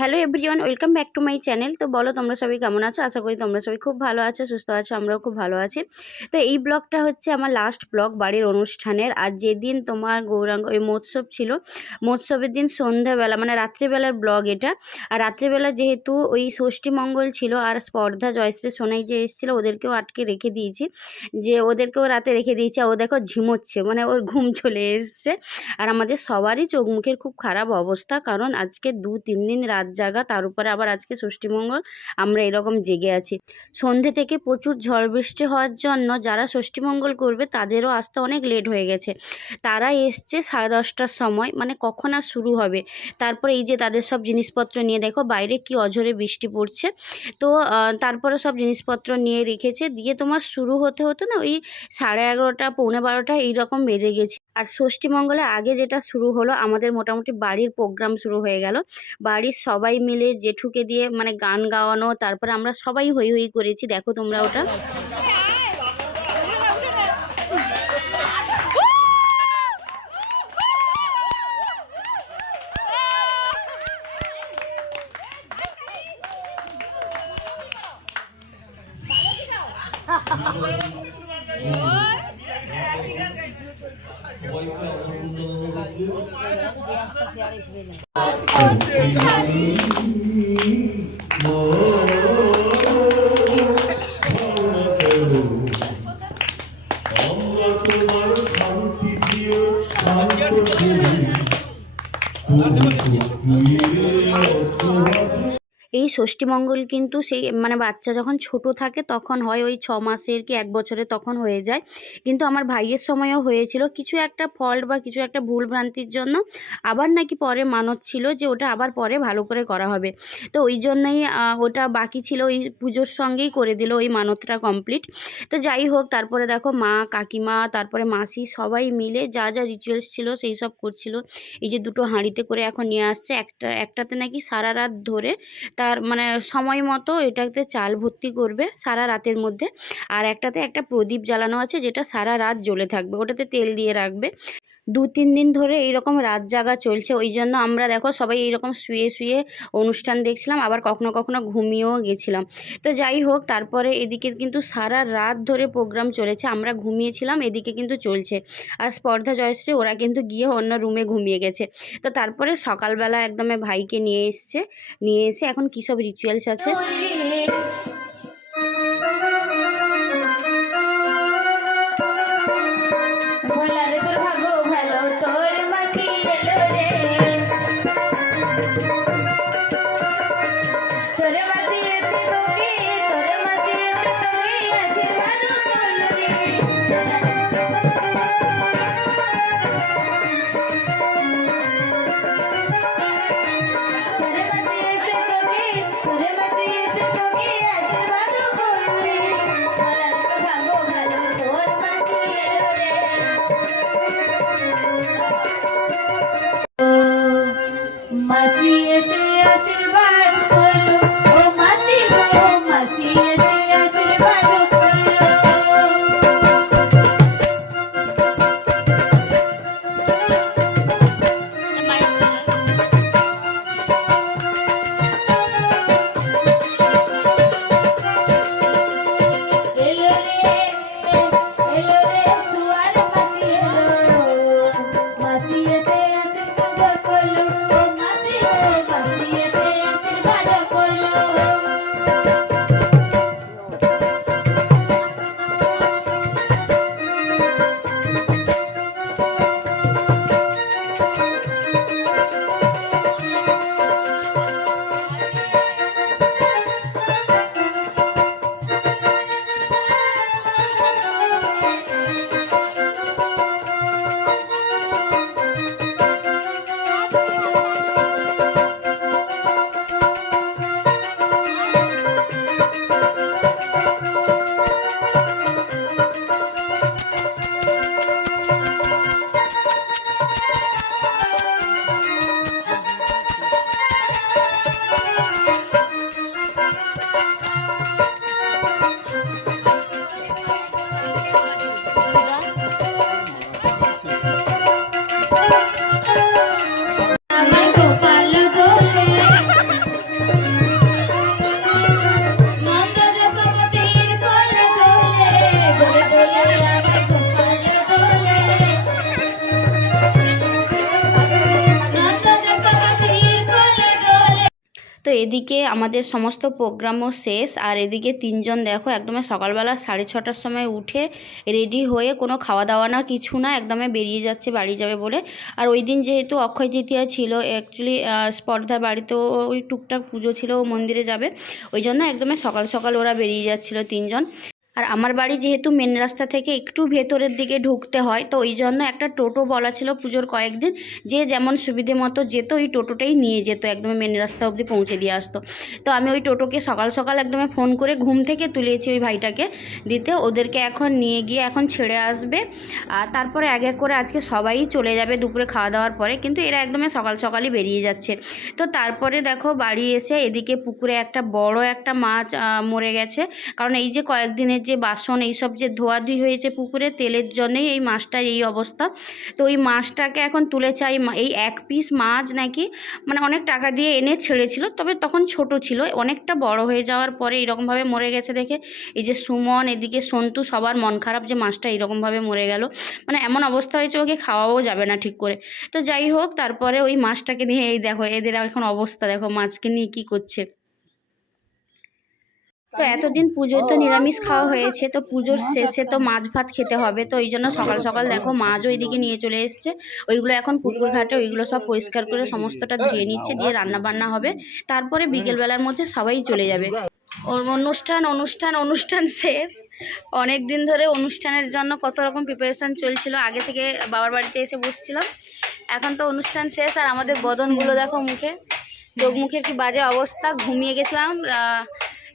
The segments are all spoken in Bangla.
Hello everyone, welcome back to my channel. তো বলো, তোমরা সবাই কেমন আছো? আশা করি তোমরা সবাই খুব ভালো আছো, সুস্থ আছো, আমরাও খুব ভালো আছি। তো এই ব্লগটা হচ্ছে আমার লাস্ট ব্লগ বাড়ির অনুষ্ঠানের। আর যেদিন তোমার গৌরাঙ্গ, ওই মহোৎসব ছিল, মহোৎসবের দিন সন্ধ্যাবেলা মানে রাত্রিবেলার ব্লগ এটা। আর রাত্রিবেলা যেহেতু ওই ষষ্ঠী মঙ্গল ছিল, আর স্পর্ধা জয়শ্রী সোনাই যে এসেছিল, ওদেরকেও আটকে রেখে দিয়েছি। যে ওদেরকেও রাতে রেখে দিয়েছি, আর ও দেখো ঝিমোচ্ছে মানে ওর ঘুম চলে এসছে। আর আমাদের সবারই চোখ মুখের খুব খারাপ অবস্থা, কারণ আজকে দু তিন দিন রাত জাগা তার উপরে আবার আজকে ষষ্ঠীমঙ্গল আমরা এরকম জেগে আছি। সন্ধে থেকে প্রচুর ঝড় বৃষ্টি হওয়ার জন্য যারা ষষ্ঠীমঙ্গল করবে, তাদেরও আসতে অনেক লেট হয়ে গেছে। তারা এসছে সাড়ে দশটার সময় মানে কখন আর শুরু হবে? তারপরে এই যে তাদের সব জিনিসপত্র নিয়ে, দেখো বাইরে কি অঝরে বৃষ্টি পড়ছে। তো তারপরে সব জিনিসপত্র নিয়ে রেখেছে, দিয়ে তোমার শুরু হতে হতে না ওই সাড়ে এগারোটা, পৌনে বারোটা এইরকম বেজে গেছে। আর ষষ্ঠী মঙ্গলে আগে যেটা শুরু হলো, আমাদের মোটামুটি বাড়ির প্রোগ্রাম শুরু হয়ে গেল। বাড়ির সবাই মিলে জেঠুকে দিয়ে মানে গান গাওয়ানো, তারপরে আমরা সবাই হই হই করেছি। দেখো তোমরা ওটা। আমরা তোমার শান্তি প্রিয় শান্ত ছিলি এই ষষ্ঠী মঙ্গল কিন্তু সেই মানে বাচ্চা যখন ছোট থাকে তখন হয় ওই ছ মাসের কি এক বছরে তখন হয়ে যায়। কিন্তু আমার ভাইয়ের সময়ও হয়েছিল কিছু একটা ফল্ট বা কিছু একটা ভুল ভ্রান্তির জন্য। আবার নাকি পরে মানত ছিল যে ওটা আবার পরে ভালো করে করা হবে। তো ওই জন্যই ওটা বাকি ছিল ওই পুজোর সঙ্গেই করে দিল ওই মানতটা কমপ্লিট তো যাই হোক, তারপরে দেখো মা, কাকিমা, তারপরে মাসি সবাই মিলে যা যা রিচুয়ালস ছিল সেই সব করছিল। এই যে দুটো হাঁড়িতে করে এখন নিয়ে আসছে। একটা, একটাতে নাকি সারা রাত ধরে তার মানে সময় মতো এটাতে চাল ভর্তি করবে সারা রাতের মধ্যে। আর একটাতে একটা প্রদীপ জ্বালানো আছে যেটা সারা রাত জ্বলে থাকবে। ওটাতে তেল দিয়ে রাখবে। দু তিন দিন ধরে এইরকম রাত জাগা চলছে। ওই জন্য আমরা দেখো সবাই এইরকম শুয়ে শুয়ে অনুষ্ঠান দেখছিলাম, আবার কখনো কখনো ঘুমিয়েও গেছিলাম। তো যাই হোক, তারপরে এদিকে কিন্তু সারা রাত ধরে প্রোগ্রাম চলেছে। আমরা ঘুমিয়েছিলাম, এদিকে কিন্তু চলছে। আর স্পর্ধা জয়শ্রী, ওরা কিন্তু গিয়ে অন্য রুমে ঘুমিয়ে গেছে। তো তারপরে সকালবেলা একদমে ভাইকে নিয়ে এসছে, নিয়ে এসে এখন কী সব রিচুয়ালস আছে? এদিকে আমাদের সমস্ত প্রোগ্রামও শেষ, আর এদিকে তিনজন দেখো একদমে সকালবেলা সাড়ে ছটার সময় উঠে রেডি হয়ে কোনো খাওয়া দাওয়া না, কিছু না একদমে বেরিয়ে যাচ্ছে, বাড়ি যাবে বলে। আর ওই দিন যেহেতু অক্ষয় তৃতীয়া ছিল অ্যাকচুয়ালি স্পর্ধার বাড়িতেও ওই টুকটাক পুজো ছিল, ও মন্দিরে যাবে। ওই জন্য একদমে সকাল সকাল ওরা বেরিয়ে যাচ্ছিল তিনজন। আর আমার বাড়ি যেহেতু মেন রাস্তা থেকে একটু ভেতরের দিকে ঢুকতে হয়, তো ওই জন্য একটা টোটো বলা ছিল পুজোর কয়েকদিন। যে যেমন সুবিধে মতো যেত, ওই টোটোটাই নিয়ে যেত একদম মেন রাস্তা অবধি পৌঁছে দিয়ে আসতো। তো আমি ওই টোটোকে সকাল সকাল একদম ফোন করে ঘুম থেকে তুলেছি ওই ভাইটাকে দিতে। ওদেরকে এখন নিয়ে গিয়ে এখন ছেড়ে আসবে। আর তারপরে এক এক করে আজকে সবাই চলে যাবে দুপুরে খাওয়া দাওয়ার পরে, কিন্তু এরা একদমই সকাল সকালই বেরিয়ে যাচ্ছে। তো তারপরে দেখো বাড়ি এসে এদিকে পুকুরে একটা বড় একটা মাছ মরে গেছে। কারণ এই যে কয়েকদিনের বাসন, এইসব যে ধোয়াধুয়ি হয়েছে পুকুরে, তেলের জন্যেই এই মাছটার এই অবস্থা। তো ওই মাছটাকে এখন তুলে চাই এই এক পিস মাছ নাকি মানে অনেক টাকা দিয়ে এনে ছেড়েছিল, তবে তখন ছোট ছিল। অনেকটা বড় হয়ে যাওয়ার পরে এরকমভাবে মরে গেছে দেখে। এই যে সুমন, এদিকে সন্তু, সবার মন খারাপ যে মাছটা এরকমভাবে মরে গেল। মানে এমন অবস্থা হয়েছে ওকে খাওয়াও যাবে না ঠিক করে। তো যাই হোক, তারপরে ওই মাছটাকে নিয়ে এই দেখো, এদের এখন অবস্থা দেখো, মাছকে নিয়ে কী করছে। তো এতদিন পুজোয় তো নিরামিষ খাওয়া হয়েছে, তো পুজোর শেষে তো মাছ ভাত খেতে হবে, তো ওই জন্য সকাল সকাল দেখো মাছ ওইদিকে নিয়ে চলে এসছে। ওইগুলো এখন পুকুর ঘাটে ওইগুলো সব পরিষ্কার করে সমস্তটা ধুয়ে নিচ্ছে, দিয়ে রান্না বান্না হবে। তারপরে বিকেলবেলার মধ্যে সবাই চলে যাবে। অনুষ্ঠান অনুষ্ঠান অনুষ্ঠান শেষ। অনেক দিন ধরে অনুষ্ঠানের জন্য কত রকম প্রিপারেশান চলছিল, আগে থেকে বাবার বাড়িতে এসে বসছিলাম। এখন তো অনুষ্ঠান শেষ, আর আমাদের বদনগুলো দেখো মুখে। চোখ মুখের কি বাজে অবস্থা, ঘুমিয়ে গেছিলাম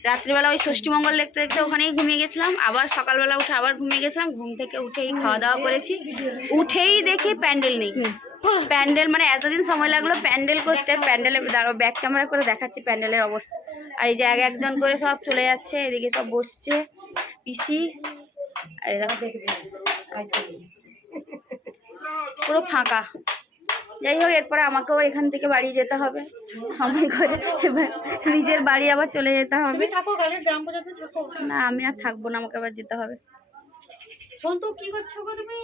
রাত্রিবেলা ওই ষষ্ঠীমঙ্গল দেখতে দেখতে ওখানেই ঘুমিয়ে গেছিলাম। আবার সকালবেলা উঠে আবার ঘুমিয়ে গেছিলাম, ঘুম থেকে উঠেই খাওয়া দাওয়া করেছি। উঠেই দেখি প্যান্ডেল নেই। প্যান্ডেল মানে এতদিন সময় লাগল প্যান্ডেল করতে, প্যান্ডেলে দাঁড়ো ব্যাক ক্যামেরা করে দেখাচ্ছি প্যান্ডেলের অবস্থা। আর এই যে এক একজন করে সব চলে যাচ্ছে, এদিকে সব বসছে। পিসি, আর পুরো ফাঁকা। যাই হোক এরপরে আমাকেও এখান থেকে বাড়ি যেতে হবে। সময় করে নিজের বাড়ি আবার চলে যেতে হবে। না আমি আর থাকব না আমাকে আবার যেতে হবে। কি করছ তুমি?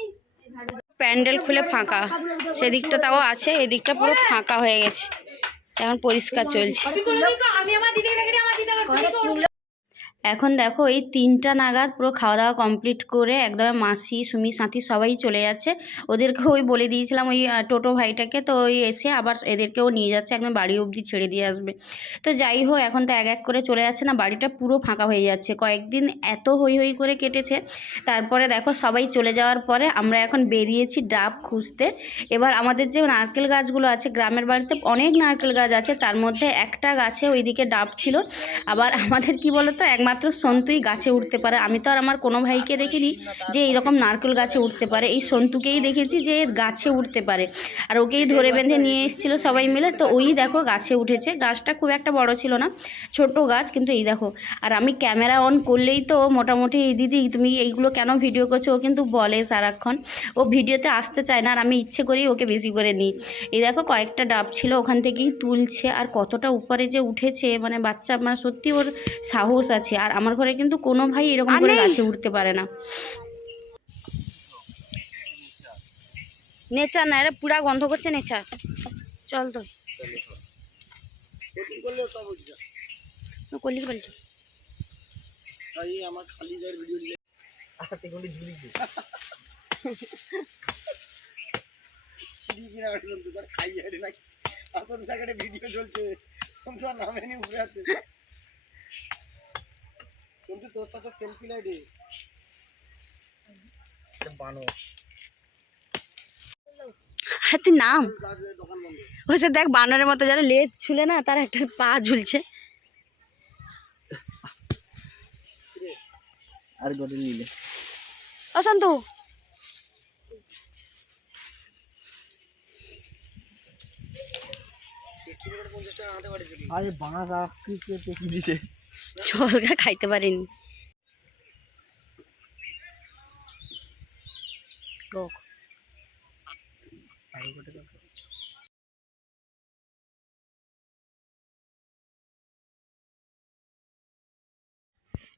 প্যান্ডেল খুলে ফাঁকা। সেদিকটা তাও আছে এদিকটা পুরো ফাঁকা হয়ে গেছে। এখন পরিষ্কার চলছে। এখন দেখো এই তিনটা নাগাদ পুরো খাওয়া দাওয়া কমপ্লিট করে একদম মাসি, সুমি, সাথী সবাই চলে যাচ্ছে। ওদেরকে ওই বলে দিয়েছিলাম ওই টোটো ভাইটাকে। তো ওই এসে আবার এদেরকেও নিয়ে যাচ্ছে, একদম বাড়ি অবধি ছেড়ে দিয়ে আসবে। তো যাই হোক, এখন তো এক এক করে চলে যাচ্ছে না, বাড়িটা পুরো ফাঁকা হয়ে যাচ্ছে। কয়েকদিন এত হই হই করে কেটেছে। তারপরে দেখো সবাই চলে যাওয়ার পরে আমরা এখন বেরিয়েছি ডাব খুঁজতে। এবার আমাদের যে নারকেল গাছগুলো আছে, গ্রামের বাড়িতে অনেক নারকেল গাছ আছে, তার মধ্যে একটা গাছে ওইদিকে ডাব ছিল। আবার আমাদের কি বলতো, একমাত্র সন্তুই গাছে উঠতে পারে। আমি তো আর আমার কোনো ভাইকে দেখিনি যে এইরকম নারকেল গাছে উঠতে পারে। এই সন্তুকেই দেখেছি যে গাছে উঠতে পারে। আর ওকেই ধরে বেঁধে নিয়ে এসেছিল সবাই মিলে। তো ওই দেখো গাছে উঠেছে। গাছটা খুব একটা বড় ছিল না, ছোট গাছ। কিন্তু এই দেখো, আর আমি ক্যামেরা অন করলেই তো মোটামুটি এই দিদি, তুমি এইগুলো কেন ভিডিও করছ? ও কিন্তু বলে সারাক্ষণ। ও ভিডিওতে আসতে চায় না, আর আমি ইচ্ছে করেই ওকে বেশি করে নিই। এই দেখো কয়েকটা ডাব ছিল, ওখান থেকেই তুলছে। আর কতটা উপরে যে উঠেছে মানে বাচ্চা মানে সত্যি ওর সাহস আছে। আর আমার ঘরে কিন্তু কোনো ভাই এরকম করে গাছে উঠতে পারে না। নেচার না এটা পুরা গন্ধ করছে নেচার। চল তো। করলি বলছো আমার খালি ভিডিও খাই আসল জায়গাটা ভিডিও চলছে নামে নিয়ে উঠে আছে সন্তু তোর সাথে সেলফি লাইডে বানো আরে তুই নাম। বন্ধ। হচ্ছে দেখ বানরের মতো যারা লেজ ঝুলে না তার একটা পা ঝুলছে। আর গটে নিলে। পারে আরে বানা রাখি কি দিছে? চলগা খাইতে পারিনি।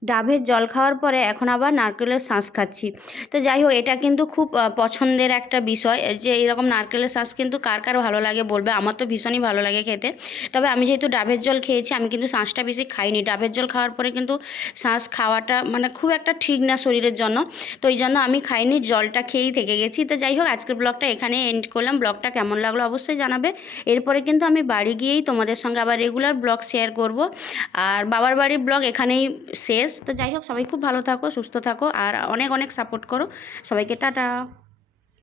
ডাবের জল খাওয়ার পরে এখন আবার নারকেলের শাঁস খাচ্ছি। তো যাই হোক, এটা কিন্তু খুব পছন্দের একটা বিষয়, যে এরকম নারকেলের শাঁস কিন্তু কার কার ভালো লাগে বলবে? আমার তো ভীষণই ভালো লাগে খেতে। তবে আমি যেহেতু ডাবের জল খেয়েছি, আমি কিন্তু শাঁসটা বেশি খাইনি। ডাবের জল খাওয়ার পরে কিন্তু শাঁস খাওয়াটা মানে খুব একটা ঠিক না শরীরের জন্য। তো এই জন্য আমি খাইনি, জলটা খেয়েই থেকে গেছি। তো যাই হোক, আজকের ব্লগটা এখানে এন্ড করলাম। ব্লগটা কেমন লাগল অবশ্যই জানাবে। এরপরে কিন্তু আমি বাড়ি গিয়েই তোমাদের সঙ্গে আবার রেগুলার ব্লগ শেয়ার করব। আর বাবার বাড়ির ব্লগ এখানেই শেষ। তো যাই হোক, সবাই খুব ভালো থাকো, সুস্থ থাকো, আর অনেক অনেক সাপোর্ট করো। সবাইকে টাটা।